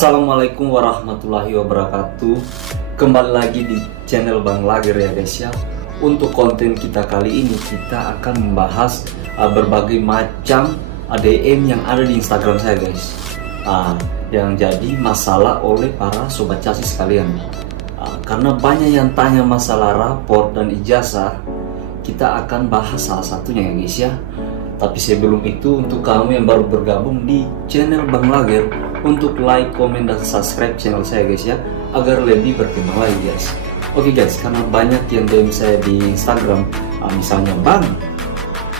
Assalamualaikum warahmatullahi wabarakatuh. Kembali lagi di channel Bang Lager ya guys ya. Untuk konten kita kali ini kita akan membahas berbagai macam ADM yang ada di Instagram saya guys, yang jadi masalah oleh para sobat chassis sekalian. Karena banyak yang tanya masalah rapor dan ijazah, kita akan bahas salah satunya ya guys ya. Tapi sebelum itu, untuk kamu yang baru bergabung di channel Bang Lager, untuk like, komen, dan subscribe channel saya guys ya, agar lebih berkembang lagi guys. Oke guys, karena banyak yang DM saya di Instagram, misalnya, Bang,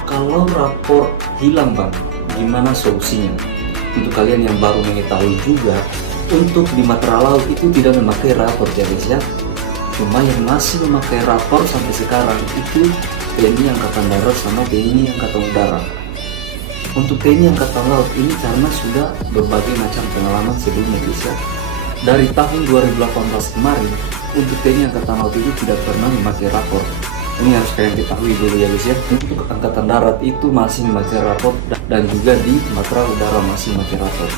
kalau rapor hilang Bang, gimana solusinya? Untuk kalian yang baru mengetahui juga, untuk di Matra Laut itu tidak memakai rapor ya guys ya. Cuma yang masih memakai rapor sampai sekarang itu TNI Angkatan Darat sama TNI Angkatan Udara. Untuk TNI Angkatan Laut ini karena sudah berbagai macam pengalaman sebelumnya guys ya. Dari tahun 2018 kemarin, untuk TNI Angkatan Laut itu tidak pernah memakai rapor. Ini harus kalian ketahui dulu ya guys ya. Untuk Angkatan Darat itu masih memakai rapor, dan juga di Matra Udara masih memakai rapor.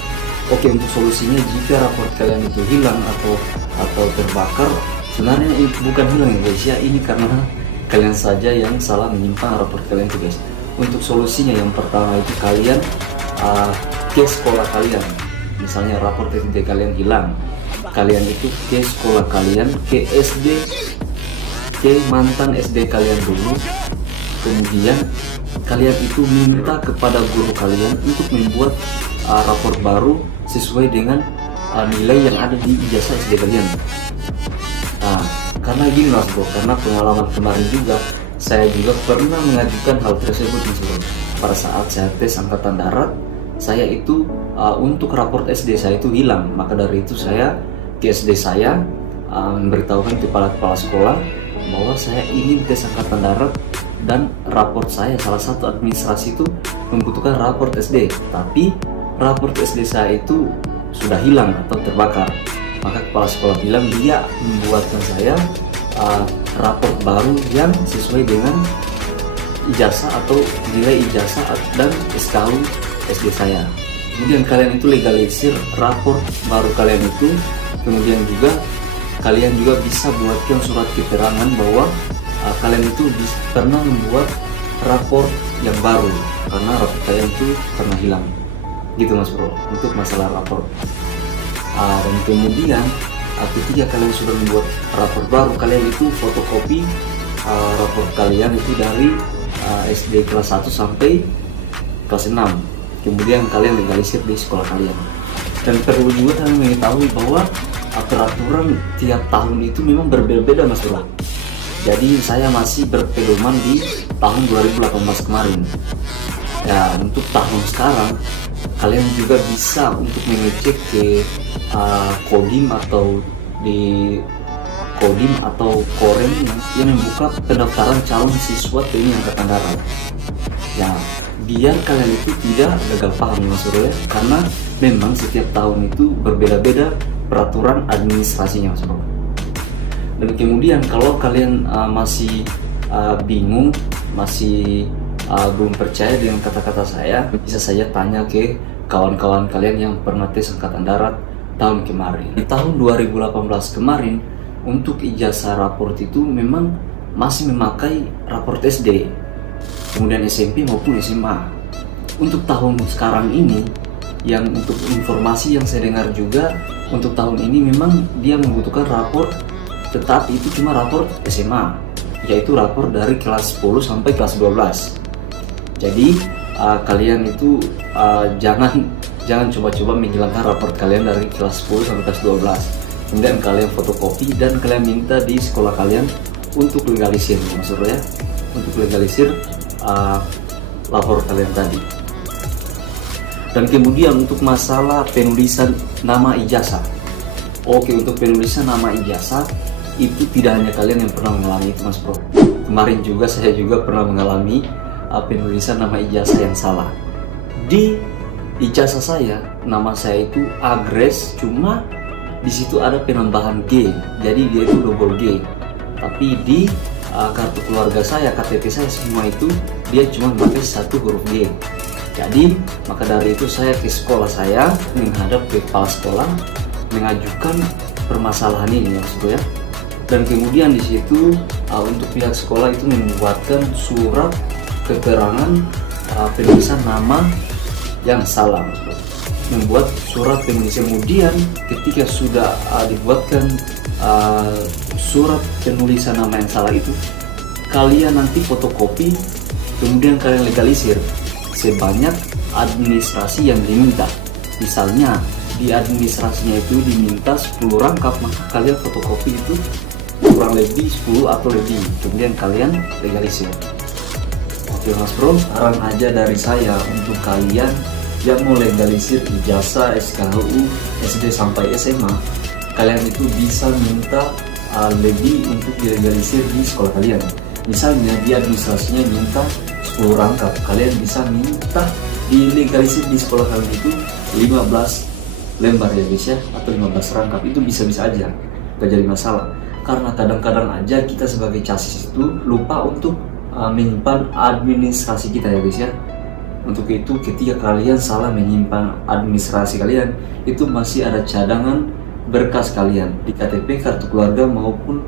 Oke, untuk solusinya jika rapor kalian itu hilang atau terbakar, sebenarnya itu bukan hilang ya guys ya. Ini karena kalian saja yang salah menyimpan rapor kalian tuh guys. Untuk solusinya yang pertama itu kalian ke sekolah kalian. Misalnya rapor SD kalian hilang, kalian itu ke sekolah kalian, ke SD, ke mantan SD kalian dulu. Kemudian kalian itu minta kepada guru kalian untuk membuat rapor baru sesuai dengan nilai yang ada di ijazah SD kalian. Karena gini mas bro, karena pengalaman kemarin juga saya juga pernah mengajukan hal tersebut mas bro. Pada saat saya tes Angkatan Darat, saya itu untuk raport SD saya itu hilang. Maka dari itu saya ke SD saya memberitahukan kepala sekolah bahwa saya ingin tes Angkatan Darat dan raport saya, salah satu administrasi itu membutuhkan raport SD, tapi raport SD saya itu sudah hilang atau terbakar. Maka kepala sekolah bilang dia membuatkan saya raport baru yang sesuai dengan ijazah atau nilai ijazah dan SKU SD saya. Kemudian kalian itu legalisir raport baru kalian itu. Kemudian juga kalian juga bisa buatkan surat keterangan bahwa kalian itu pernah membuat raport yang baru karena raport kalian itu pernah hilang. Gitu mas bro, untuk masalah raport. Dan kemudian ketika kalian sudah membuat rapor baru, kalian itu fotokopi rapor kalian itu dari SD kelas 1 sampai kelas 6. Kemudian kalian legalisir di sekolah kalian. Dan perlu juga kalian mengetahui bahwa peraturan tiap tahun itu memang berbeda-beda mas bro. Jadi saya masih berpedoman di tahun 2018 kemarin. Ya, untuk tahun sekarang kalian juga bisa untuk mengecek ke Kodim atau di Kodim atau Korem yang membuka pendaftaran calon siswa TNI Angkatan Darat. Ya, biar kalian itu tidak gagal paham mas bro ya, karena memang setiap tahun itu berbeda-beda peraturan administrasinya mas bro. Dan kemudian kalau kalian masih bingung, masih belum percaya dengan kata-kata saya, bisa saja tanya ke kawan-kawan kalian yang pernah tes Angkatan Darat tahun kemarin. Di tahun 2018 kemarin, untuk ijazah raport itu memang masih memakai raport SD, kemudian SMP maupun SMA. Untuk tahun sekarang ini, yang untuk informasi yang saya dengar juga, untuk tahun ini memang dia membutuhkan raport, tetapi itu cuma raport SMA, yaitu raport dari kelas 10 sampai kelas 12. Jadi kalian itu jangan coba-coba menghilangkan raport kalian dari kelas 10 sampai kelas 12. Kemudian kalian fotokopi dan kalian minta di sekolah kalian untuk legalisir maksudnya, untuk legalisir lapor kalian tadi. Dan kemudian untuk masalah penulisan nama ijazah. Oke, untuk penulisan nama ijazah itu tidak hanya kalian yang pernah mengalami itu mas bro. Kemarin juga saya juga pernah mengalami penulisan nama ijazah yang salah. Di ijazah saya, nama saya itu Agres, cuma di situ ada penambahan G, jadi dia itu double G. Tapi di kartu keluarga saya, KTP saya semua itu dia cuma pakai satu huruf G. Jadi maka dari itu saya ke sekolah saya menghadap ke kepala sekolah mengajukan permasalahan ini Mas Bro ya. Dan kemudian di situ untuk pihak sekolah itu membuatkan surat keterangan penulisan nama yang salah Mas Bro. Membuat surat penulisan, kemudian ketika sudah dibuatkan surat penulisan nama yang salah itu, kalian nanti fotokopi, kemudian kalian legalisir sebanyak administrasi yang diminta. Misalnya di administrasinya itu diminta 10 rangkap, maka kalian fotokopi itu kurang lebih 10 atau lebih, kemudian kalian legalisir. Oke Mas Bro, saran aja dari saya untuk kalian yang mau legalisir ijazah SKHU SD sampai SMA, kalian itu bisa minta lebih untuk dilegalisir di sekolah kalian. Misalnya di administrasinya minta 10 rangkap, kalian bisa minta dilegalisir di sekolah kalian itu 15 lembar ya guys ya, atau 15 rangkap. Itu bisa-bisa aja, gak jadi masalah. Karena kadang-kadang aja kita sebagai casis itu lupa untuk menyimpan administrasi kita ya guys ya. Untuk itu ketika kalian salah menyimpan administrasi kalian, itu masih ada cadangan berkas kalian di KTP, kartu keluarga maupun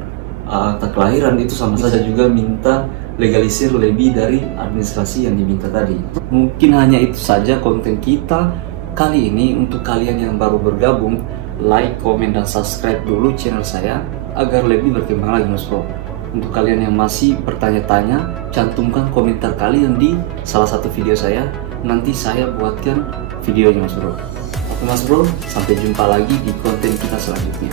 akta kelahiran. Itu sama saja juga minta legalisir lebih dari administrasi yang diminta tadi. Mungkin hanya itu saja konten kita kali ini. Untuk kalian yang baru bergabung, like, komen, dan subscribe dulu channel saya agar lebih berkembang lagi Mas Bro. Untuk kalian yang masih bertanya-tanya, cantumkan komentar kalian di salah satu video saya, nanti saya buatkan videonya Mas Bro. Oke Mas Bro, sampai jumpa lagi di konten kita selanjutnya.